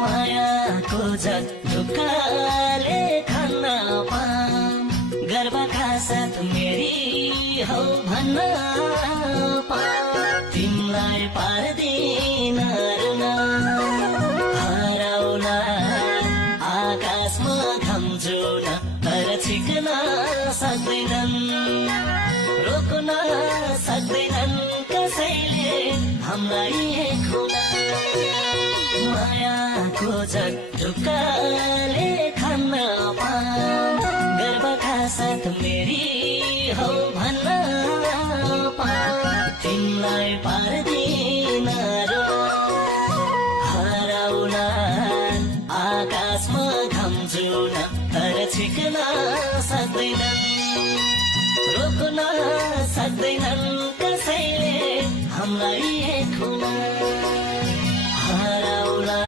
मायाको झट्टुकाले खान पाऊँ गर्वका साथ मेरी हौ भन्न पाऊँ तिमीलाई पार्दिन रुन हराउला आकाशमा घाम जुन तर छिक्न सक्दैनन् रोक्न सक्दैनन् कसैले हामीलाई खुन मायाको झट्टुकाले खान पाऊँ गर्वका साथ मेरी हौ भन्न पाऊँ तिमीलाई पार्दिन रुन